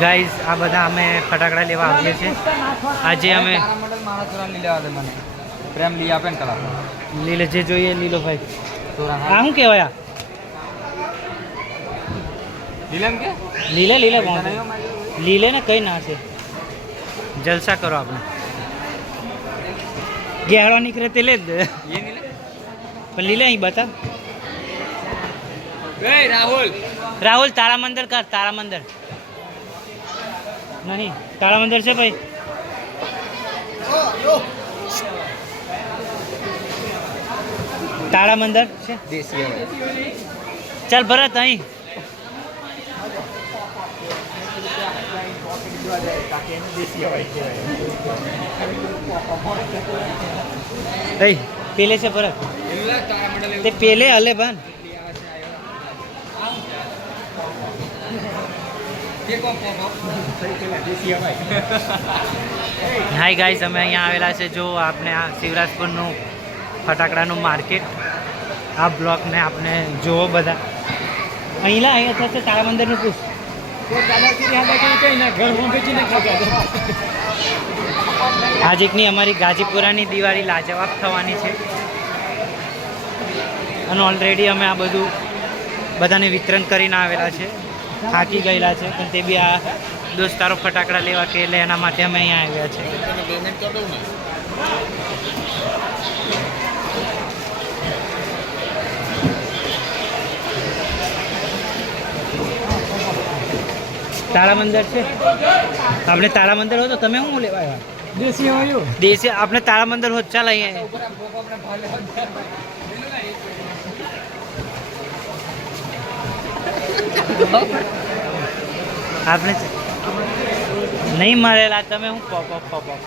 Guys આ બધા અમે ફટાકડા લેવા આવીએ છીએ. આજે અમે પ્રેમ લઈ આપે ને કલા લીલે જે જોઈએ લીલો ભાઈ. આ શું કહેવાય આ? લીલેમ કે લીલે લીલે લીલે ને કઈ ના છે. જલસા કરો આપણે. ગેહળો નીકળે તે લે જ પણ લીલે અહીં બતા. રાહુલ. રાહુલ તારા મંદિર કર તારા મંદિર. નહીં તારા મંદિર છે ભાઈ. તારા મંદિર છે? ચાલ ભરત અહીં. પેલે છે ભરત. તે પેલે હલે બન હાય ગાઈઝ અમે અહીંયા આવેલા છે. જો આપણે આ શિવરાજપુરનું ફટાકડાનું માર્કેટ આ બ્લોકને આપણે જુઓ બધા. અહીંલા અહીંયા થશે તારા મંદિરનું પૂછ. આજકની અમારી ગાજીપુરાની દિવાળી લાજવાબ થવાની છે. અને ઓલરેડી અમે આ બધું બધાને વિતરણ કરીને આવેલા છે. થાકી ગયેલા છે પણ તે બી આ દોસ્તારો ફટાકડા લેવા કે એટલે એના માટે અમે અહીંયા આવ્યા છે. તારા મંદિર છે? આપણે તારા મંદિર હોય તો તમે શું લેવા આવ્યા? દેશી હોય દેશી આપણે તારા મંદિર હોત ચાલ અહીંયા. આપણે નહીં મળેલા તમે હું પોપ પોપ પોપ તારા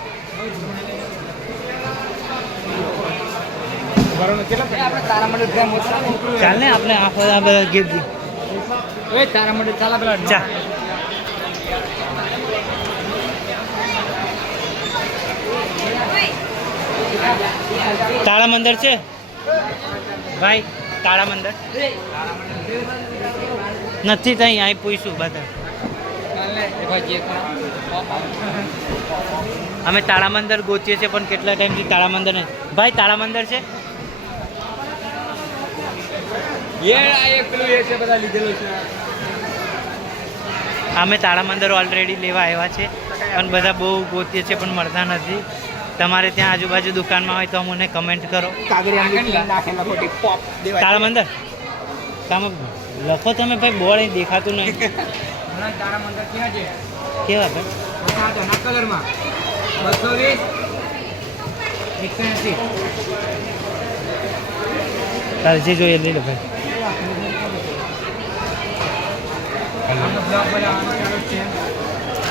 ચાલ ને આપણે આ બધા બધા ગીત તારા માટે ચાલ પેલા ચા. તાળા મંદિર છે? ભાઈ તાળા મંદિર. નથી ત્યાં અહીં પૂછ્યું બધા. અમે તાળા મંદિર ગોતીએ છીએ પણ કેટલા ટાઈમથી તાળા મંદિર નથી ભાઈ તાળા મંદિર છે અમે તાળા મંદિર ઓલરેડી લેવા આવ્યા છે પણ બધા બહુ ગોતીએ છીએ પણ મળતા નથી. તમારે ત્યાં આજુબાજુ દુકાનમાં હોય તો અમને કમેન્ટ કરો. તાળા મંદિર તમે લખો તમે ભાઈ બોર્ડ દેખાતું નહીં. તારા મંદિર ક્યાં છે? કેવા ભાઈ? ના કલરમાં. બસો વીસ. એકસો એંસી. તારે જે જોઈએ લઈ લો ભાઈ.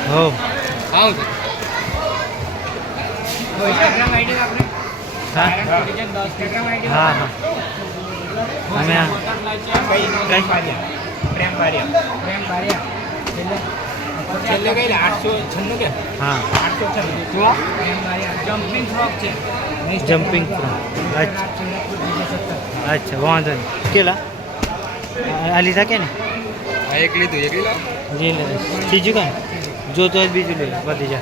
હો. આવું છે. હા. હા. અમે આ પ્રેમ બારિયા પ્રેમ બારિયા છેલ્લે? કઈ આઠસો છન્નું કે? હા. આઠસો છન્નું. પ્રેમ જમ્પિંગ છે. અચ્છા. અચ્છા વાંધો નહીં. કેલા આ- લીધા કે ને હા એક લીધું એક લીધું. જી લે. બીજું કાંઈ? જો તો તો બીજું લે વધી જા.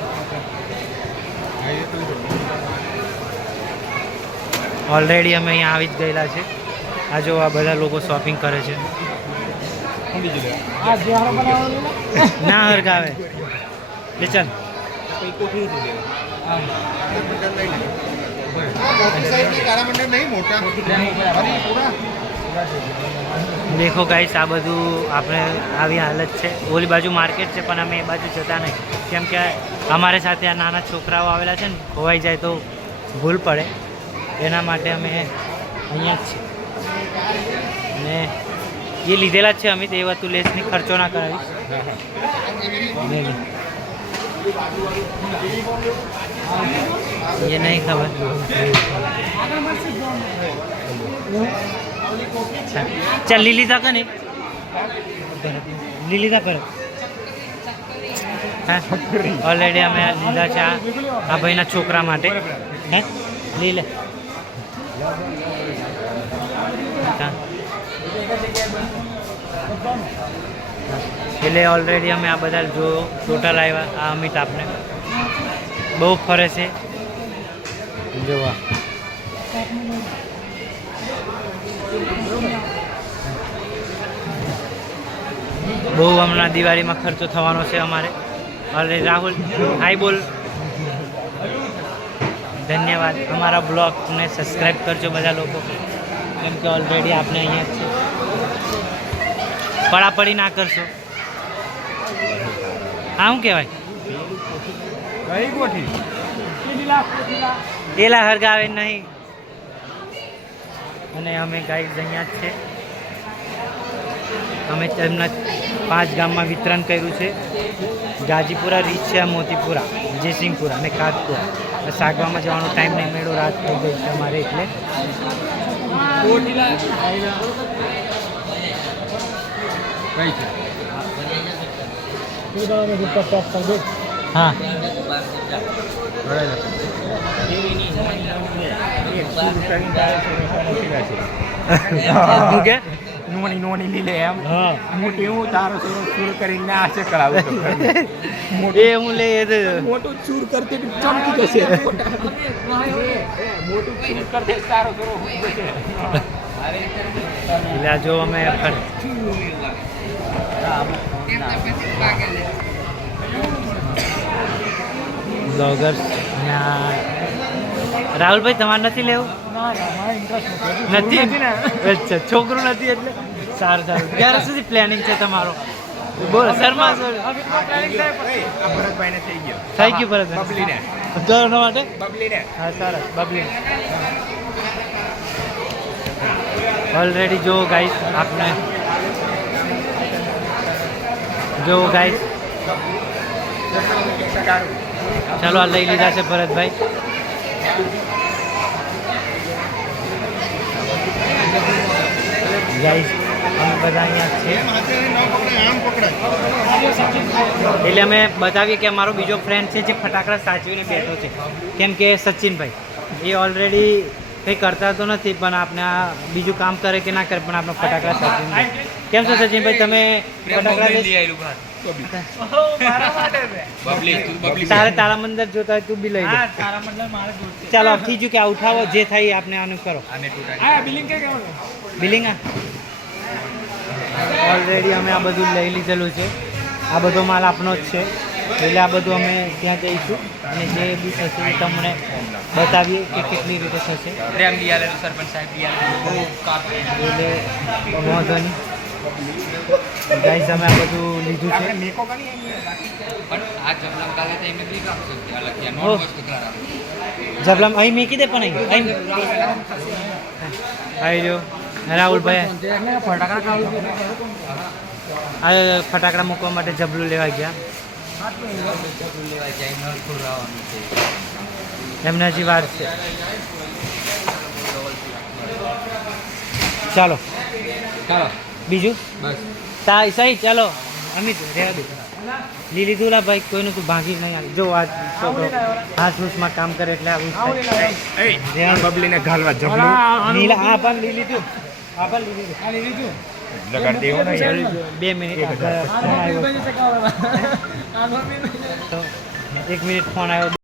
ઓલરેડી અમે અહીંયા આવી જ ગયેલા છે. આ જો આ બધા લોકો શોપિંગ કરે છે. ના? હરકાવે લે ચાલ. દેખો ગાઈસ આ બધું આપણે આવી હાલત છે. ઓલી બાજુ માર્કેટ છે પણ અમે એ બાજુ જતા નહીં. કેમ કે અમારે સાથે આ નાના છોકરાઓ આવેલા છે ને ખોવાઈ જાય તો ભૂલ પડે. એના માટે અમે અહીંયા જ છીએ. ને એ લીધેલા છે અમિત, એ વસ્તુ લેસની ખર્ચો ના કરાવીશ. એ નહીં ખબર. ચાલ. લીલી તક ને લીલી તક કરો હા ઓલરેડી અમે આ લીધા છે આ ભાઈના છોકરા માટે. હે? લીલે. એટલે ઓલરેડી અમે આ બધા જો ટોટલ આવ્યા, આ અમિતાભને બહુ ફરે છે. જોવા બહુ હમણાં દિવાળીમાં ખર્ચો થવાનો છે અમારે. અરે રાહુલ હાઈ બોલ. ધન્યવાદ. અમારા બ્લોગને સબસ્ક્રાઈબ કરજો બધા લોકો. કેમ કે ઓલરેડી આપણે અહીંયા જ છે પડાપડી ના કરશો. આ શું કહેવાય? એલા હરગાવે નહીં. અને અમે ગાઈડ અહીંયા જ છે. અમે તેમના પાંચ ગામમાં વિતરણ કર્યું છે. ગાજીપુરા રીચ છે મોતીપુરા જયસિંહપુરા અને ખાતપુરા સાગવામાં જવાનો ટાઈમ નહીં મળ્યો રાત થઈ ગઈ છે અમારે એટલે. હા. શું કે? નોની નોની લીલે એમ. હા. મોટી હું તારો સુર સુર કરીને ના છે કરાવું મોટું હું લે મોટું ચૂર કરતી ચમકી જશે મોટું ચૂર કરતે તારો સુર હું જશે એટલે જો અમે બ્લોગર્સ રાહુલભાઈ તમારે નથી લેવું? નથી. અચ્છા છોકરું નથી એટલે? સારું સારું. ક્યારે સુધી પ્લાનિંગ છે તમારો? બોલો શર્મા થઈ ગયો. પરત બબલીને જવાના માટે? બબલીને. હા સરસ બબલી ઓલરેડી જો ગાઈસ આપને જો ગાઈસ ચાલો આ લઈ લીધા છે ભરતભાઈ. ગાઈસ અમે બધા અહીંયા જ એટલે અમે બતાવીએ કે અમારો બીજો ફ્રેન્ડ છે જે ફટાકડા સાચવીને બેઠો છે. કેમ કે સચિનભાઈ એ ઓલરેડી કંઈ કરતા તો નથી પણ આપણે આ બીજું કામ કરે કે ના કરે પણ આપણે ફટાકડા સાચવીને. કેમ છો સચિનભાઈ તમે ફટાકડા લઈ- બબલી તું બબલી તારે તારા મંદર જોતા હોય તું બી લઈ ચાલો બીજું કે આ ઉઠાવો જે થાય આપને આપણે આનું કરો બિલિંગ બિલિંગ આ? ઓલરેડી અમે આ બધું લઈ લીધેલું છે. આ બધો માલ આપનો જ છે. એટલે આ બધું અમે ત્યાં જઈશું અને જે બી થશે એ તમને બતાવીએ કે કેટલી રીતે થશે. સરપંચ સાહેબ એટલે વાંધો નહીં. ગાઈસ અમે આ બધું લીધું છે. જબલામ અહીં મેકી દે પણ અહીં. અહીં આવી રહ્યો. રાહુલભાઈ. આ ફટાકડા મૂકવા માટે જબલું લેવા ગયા. એમના હજી વાર છે. ચાલો. ચાલો. બીજું? બસ. તા સાઈ ચાલો. અમિત લીલી દુલા ભાઈ કોઈનું તું ભાંગી નહીં આવી. જો આ છોકરો હાથ હૂસમાં કામ કરે એટલે આવું. બબલીને ઘાલવા જબલું નીલા આ પણ લીલી તું. બે મિનિટ ફોન આવ્યો તો એક મિનિટ ફોન આવ્યો.